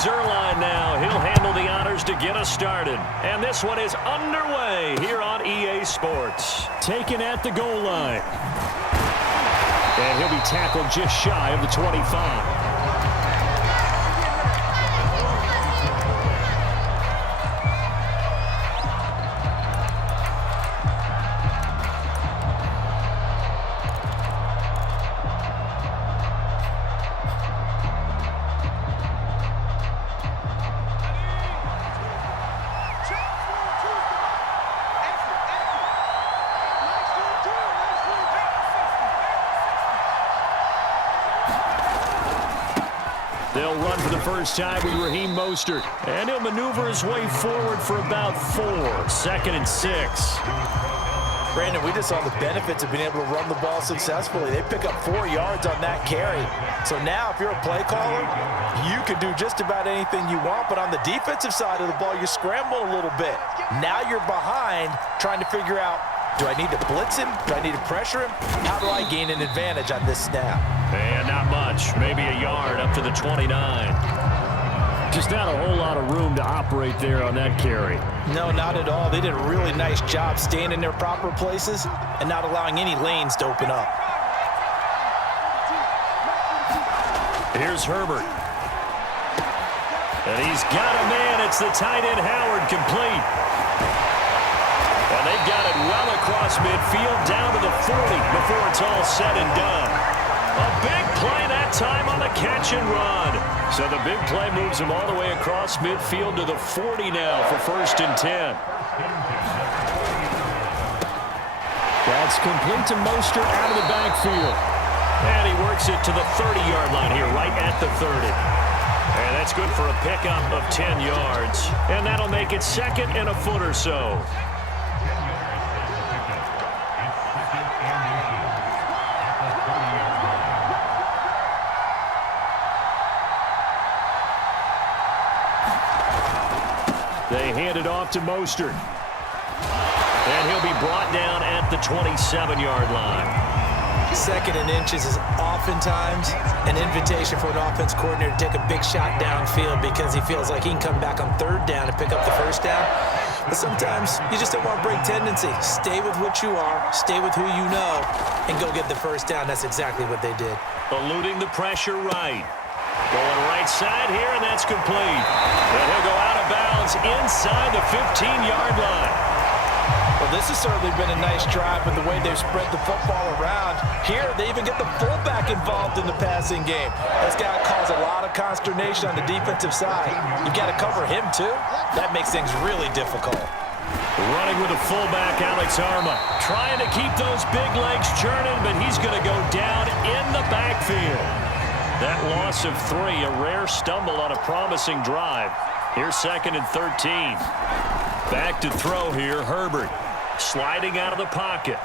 Zerline now. He'll handle the honors to get us started. And this one is underway here on EA Sports. Taken at the goal line. And he'll be tackled just shy of the 25. They'll run for the first time with Raheem Mostert. And he'll maneuver his way forward for about 4. 2nd and 6. Brandon, we just saw the benefits of being able to run the ball successfully. They pick up 4 yards on that carry. So now if you're a play caller, you can do just about anything you want. But on the defensive side of the ball, you're scrambling a little bit. Now you're behind trying to figure out, do I need to blitz him? Do I need to pressure him? How do I gain an advantage on this snap? And not much. Maybe a yard up to the 29. Just not a whole lot of room to operate there on that carry. No, not at all. They did a really nice job staying in their proper places and not allowing any lanes to open up. Here's Herbert. And he's got a man. It's the tight end Howard, complete. And they've got it well across midfield down to the 40 before it's all said and done. A big play that time on the catch and run. So the big play moves him all the way across midfield to the 40 now for 1st and 10. That's complete to Mostert out of the backfield. And he works it to the 30-yard line here, right at the 30. And that's good for a pickup of 10 yards. And that'll make it 2nd and a foot or so. They hand it off to Mostert. And he'll be brought down at the 27-yard line. 2nd and inches is oftentimes an invitation for an offense coordinator to take a big shot downfield because he feels like he can come back on 3rd down and pick up the 1st down. But sometimes you just don't want to break tendency. Stay with what you are, stay with who you know, and go get the 1st down. That's exactly what they did. Eluding the pressure right. Going right side here, and that's complete. And he'll go out of bounds inside the 15-yard line. Well, this has certainly been a nice drive with the way they've spread the football around. Here, they even get the fullback involved in the passing game. That's got to cause a lot of consternation on the defensive side. You've got to cover him, too. That makes things really difficult. Running with the fullback, Alex Arma. Trying to keep those big legs churning, but he's going to go down in the backfield. That loss of 3, a rare stumble on a promising drive. Here's 2nd and 13. Back to throw here, Herbert. Sliding out of the pocket.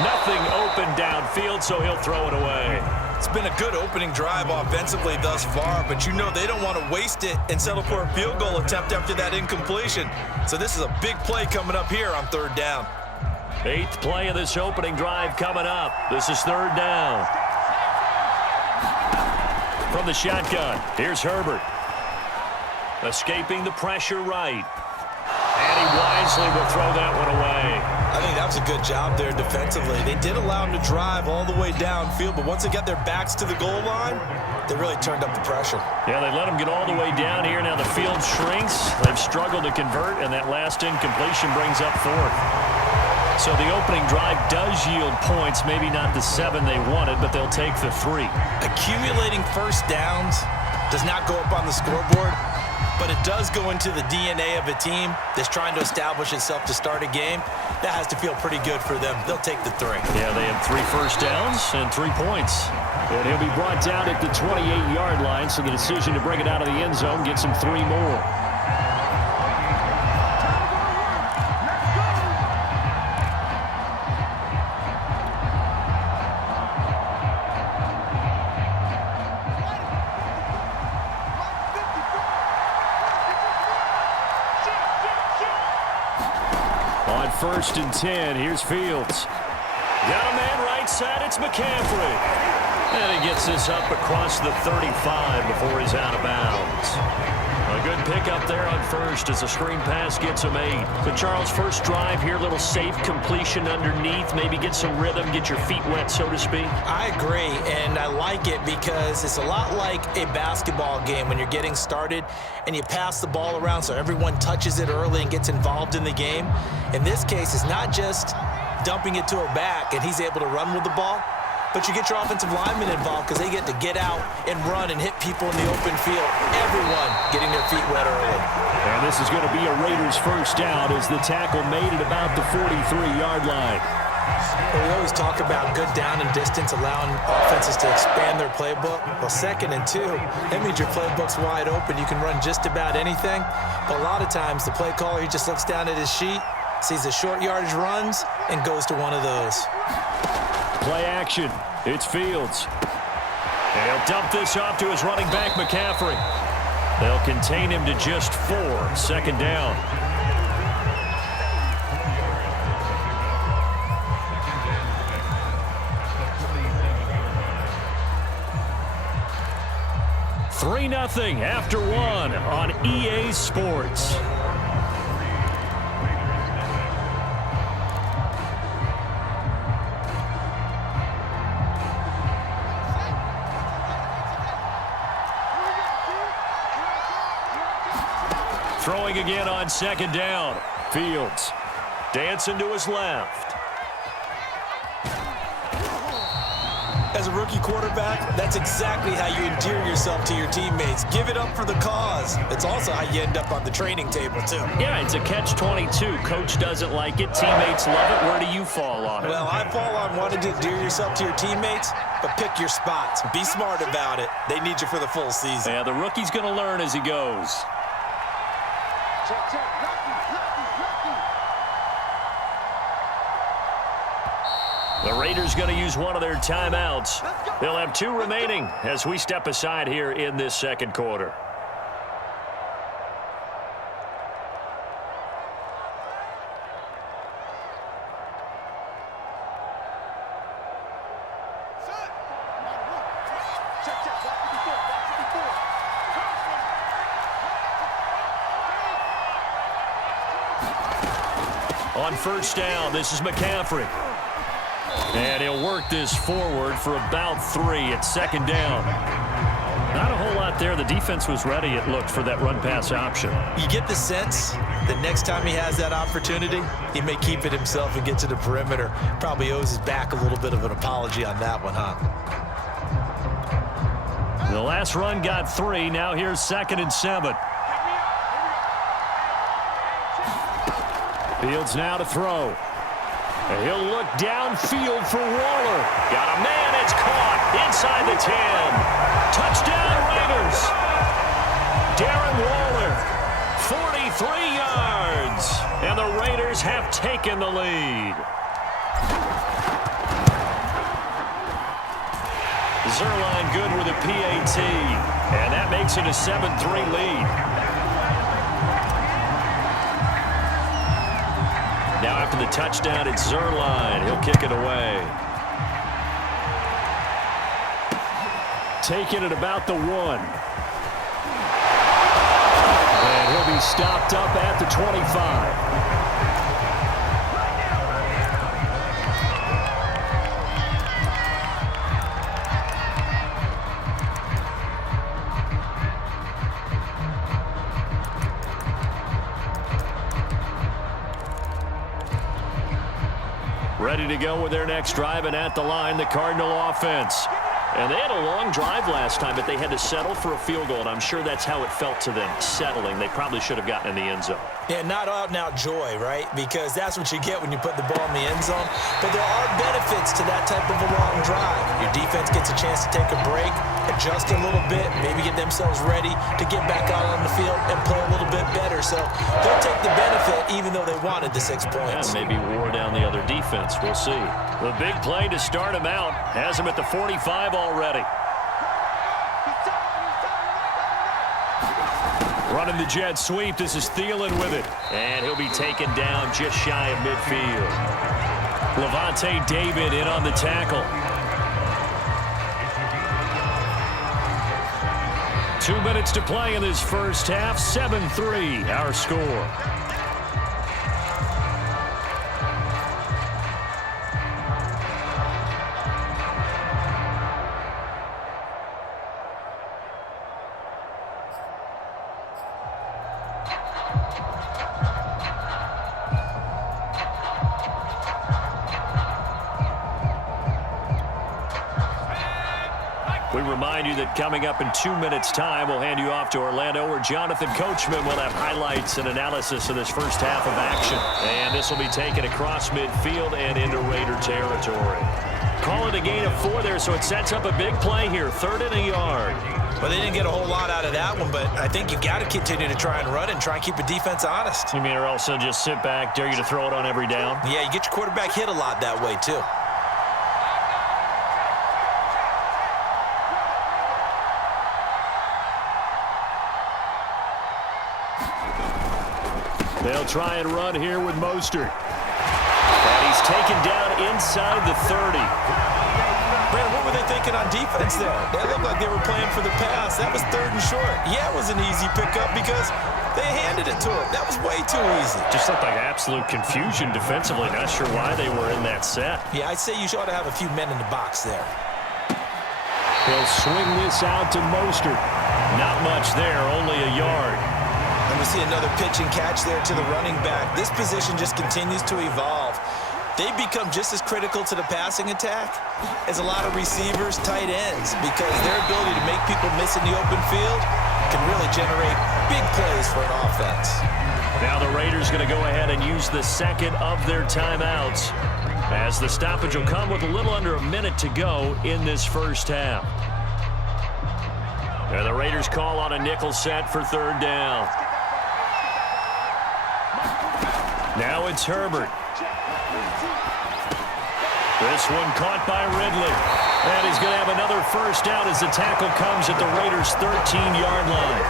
Nothing open downfield, so he'll throw it away. It's been a good opening drive offensively thus far, but you know they don't want to waste it and settle for a field goal attempt after that incompletion. So this is a big play coming up here on 3rd down. 8th play of this opening drive coming up. This is 3rd down. From the shotgun, here's Herbert. Escaping the pressure right. And he wisely will throw that one away. I think that was a good job there defensively. They did allow him to drive all the way downfield, but once they got their backs to the goal line, they really turned up the pressure. Yeah, they let him get all the way down here. Now the field shrinks. They've struggled to convert, and that last incompletion brings up 4th. So the opening drive does yield points, maybe not the 7 they wanted, but they'll take the 3. Accumulating 1st downs does not go up on the scoreboard, but it does go into the DNA of a team that's trying to establish itself to start a game. That has to feel pretty good for them. They'll take the 3. Yeah, they had 3 first downs and 3 points. And he'll be brought down at the 28-yard line, so the decision to bring it out of the end zone gets him 3 more. On 1st and 10, here's Fields. Got a man right side, it's McCaffrey. And he gets this up across the 35 before he's out of bounds. A good pickup there on first as the screen pass gets him 8. So, Charles, first drive here, little safe completion underneath. Maybe get some rhythm, get your feet wet, so to speak. I agree, and I like it because it's a lot like a basketball game when you're getting started and you pass the ball around so everyone touches it early and gets involved in the game. In this case, it's not just dumping it to a back and he's able to run with the ball, but you get your offensive linemen involved because they get to get out and run and hit people in the open field. Everyone getting their feet wet early. And this is going to be a Raiders first down as the tackle made it about the 43-yard line. Well, we always talk about good down and distance, allowing offenses to expand their playbook. Well, 2nd and 2, that means your playbook's wide open. You can run just about anything. But a lot of times, the play caller, he just looks down at his sheet, sees the short yardage runs, and goes to one of those. Play action. It's Fields. And he'll dump this off to his running back, McCaffrey. They'll contain him to just 4. 2nd down. $3-0 after 1 on EA Sports. Throwing again on 2nd down. Fields dancing to his left. As a rookie quarterback, that's exactly how you endear yourself to your teammates. Give it up for the cause. It's also how you end up on the training table, too. Yeah, it's a catch-22. Coach doesn't like it. Teammates love it. Where do you fall on it? Well, I fall on wanting to endear yourself to your teammates, but pick your spots. Be smart about it. They need you for the full season. Yeah, the rookie's going to learn as he goes. The Raiders going to use one of their timeouts. They'll have 2 remaining as we step aside here in this 2nd quarter. On first down, this is McCaffrey. And he'll work this forward for about 3 at 2nd down. Not a whole lot there. The defense was ready, it looked, for that run-pass option. You get the sense that next time he has that opportunity, he may keep it himself and get to the perimeter. Probably owes his back a little bit of an apology on that one, huh? The last run got 3. Now here's 2nd and 7. Fields now to throw. And he'll look downfield for Waller. Got a man. It's caught inside the 10. Touchdown, Raiders. Darren Waller, 43 yards. And the Raiders have taken the lead. Zerline good with a PAT. And that makes it a 7-3 lead. Now after the touchdown, it's Zerline. He'll kick it away. Taking it about the 1. And he'll be stopped up at the 25. Ready to go with their next drive, and at the line, the Cardinal offense. And they had a long drive last time, but they had to settle for a field goal, and I'm sure that's how it felt to them, settling. They probably should have gotten in the end zone. Yeah, not out-and-out joy, right? Because that's what you get when you put the ball in the end zone. But there are benefits to that type of a long drive. Your defense gets a chance to take a break, adjust a little bit, maybe get themselves ready to get back out on the field and play a little bit better. So they'll take the benefit even though they wanted the 6 points. Yeah, maybe wore down the other defense. We'll see. The big play to start him out has him at the 45 already. Running the jet sweep. This is Thielen with it. And he'll be taken down just shy of midfield. Levante David in on the tackle. 2 minutes to play in this first half. 7-3 our score. We remind you that coming up in 2 minutes' time, we'll hand you off to Orlando, where Jonathan Coachman will have highlights and analysis of this first half of action. And this will be taken across midfield and into Raider territory. Call it a gain of 4 there, so it sets up a big play here. 3rd and a yard. Well, they didn't get a whole lot out of that one, but I think you've got to continue to try and run and try and keep the defense honest. You mean or also just sit back, dare you to throw it on every down? Yeah, you get your quarterback hit a lot that way, too. They'll try and run here with Mostert. And he's taken down inside the 30. Brandon, what were they thinking on defense there? They looked like they were playing for the pass. That was 3rd and short. Yeah, it was an easy pickup because they handed it to him. That was way too easy. Just looked like absolute confusion defensively. Not sure why they were in that set. Yeah, I'd say you ought to have a few men in the box there. He'll swing this out to Mostert. Not much there, only a yard. And we see another pitch and catch there to the running back. This position just continues to evolve. They've become just as critical to the passing attack as a lot of receivers, tight ends, because their ability to make people miss in the open field can really generate big plays for an offense. Now the Raiders going to go ahead and use the second of their timeouts, as the stoppage will come with a little under a minute to go in this first half. And the Raiders call on a nickel set for 3rd down. Now it's Herbert. This one caught by Ridley. And he's going to have another first down as the tackle comes at the Raiders' 13-yard line.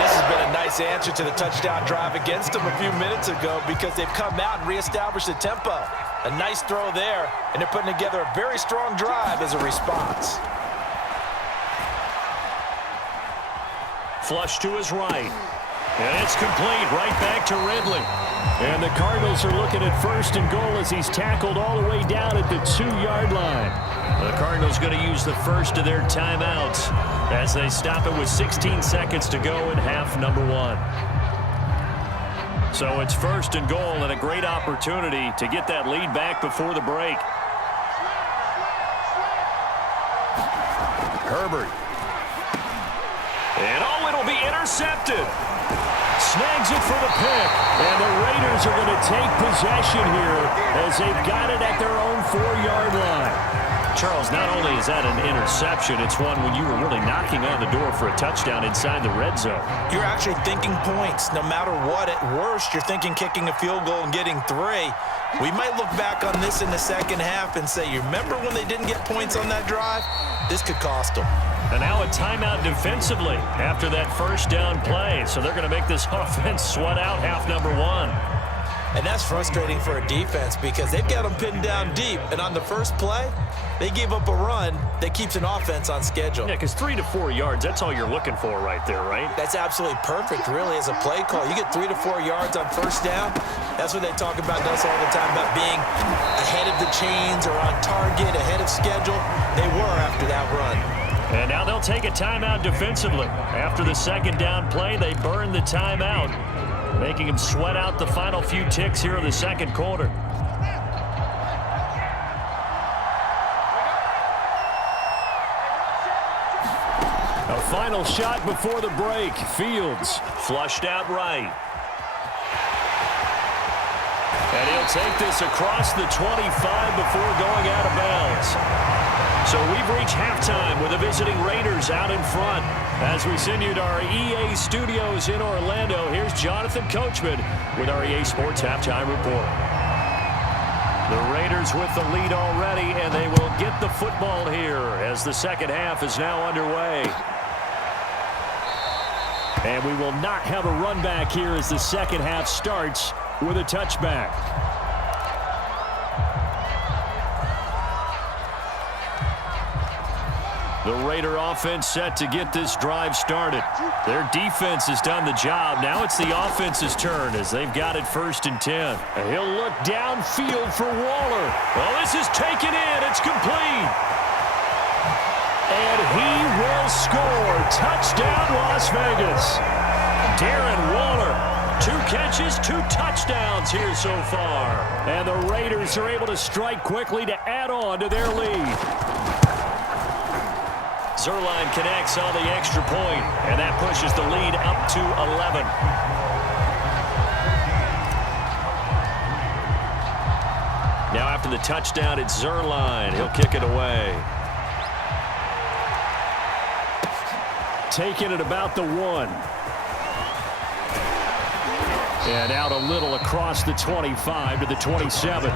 This has been a nice answer to the touchdown drive against them a few minutes ago, because they've come out and reestablished the tempo. A nice throw there, and they're putting together a very strong drive as a response. Flush to his right. And it's complete right back to Ridley. And the Cardinals are looking at 1st and goal as he's tackled all the way down at the 2-yard line. The Cardinals going to use the first of their timeouts as they stop it with 16 seconds to go in half number 1. So it's 1st and goal, and a great opportunity to get that lead back before the break. Herbert. And oh, it'll be intercepted. Snags it for the pick. And the Raiders are going to take possession here as they've got it at their own 4-yard line. Charles, not only is that an interception, it's one when you were really knocking on the door for a touchdown inside the red zone. You're actually thinking points. No matter what, at worst, you're thinking kicking a field goal and getting 3. We might look back on this in the second half and say, you remember when they didn't get points on that drive? This could cost them. And now a timeout defensively after that first down play. So they're going to make this offense sweat out half number 1. And that's frustrating for a defense because they've got them pinned down deep. And on the first play, they gave up a run that keeps an offense on schedule. Yeah, because 3 to 4 yards, that's all you're looking for right there, right? That's absolutely perfect, really, as a play call. You get 3 to 4 yards on first down. That's what they talk about us all the time, about being ahead of the chains or on target, ahead of schedule. They were after that run. And now they'll take a timeout defensively. After the second down play, they burn the timeout, making him sweat out the final few ticks here in the second quarter. A final shot before the break. Fields flushed out right. And he'll take this across the 25 before going out of bounds. So we've reached halftime with the visiting Raiders out in front. As we send you to our EA studios in Orlando, here's Jonathan Coachman with our EA Sports Halftime Report. The Raiders with the lead already, and they will get the football here as the second half is now underway. And we will not have a run back here as the second half starts with a touchback. The Raider offense set to get this drive started. Their defense has done the job. Now it's the offense's turn as they've got it 1st and 10. And he'll look downfield for Waller. Well, this is taken in. It's complete. And he will score. Touchdown, Las Vegas. Darren Waller, 2 catches, 2 touchdowns here so far. And the Raiders are able to strike quickly to add on to their lead. Zuerlein connects on the extra point, and that pushes the lead up to 11. Now after the touchdown, it's Zuerlein. He'll kick it away. Taking it about the 1. And out a little across the 25 to the 27.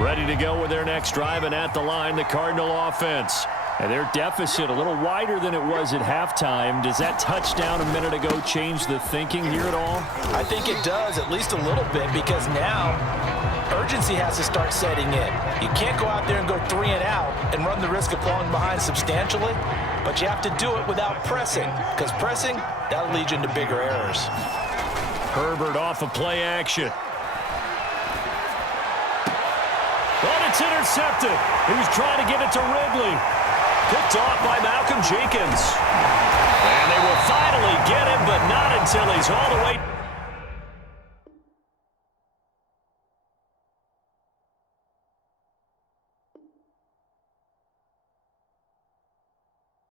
Ready to go with their next drive, and at the line, the Cardinal offense. And their deficit a little wider than it was at halftime. Does that touchdown a minute ago change the thinking here at all? I think it does, at least a little bit, because now urgency has to start setting in. You can't go out there and go 3 and out and run the risk of falling behind substantially, but you have to do it without pressing, because pressing, that'll lead you into bigger errors. Herbert off of play action. But it's intercepted. He was trying to get it to Ridley. Picked off by Malcolm Jenkins. And they will finally get him, but not until he's all the way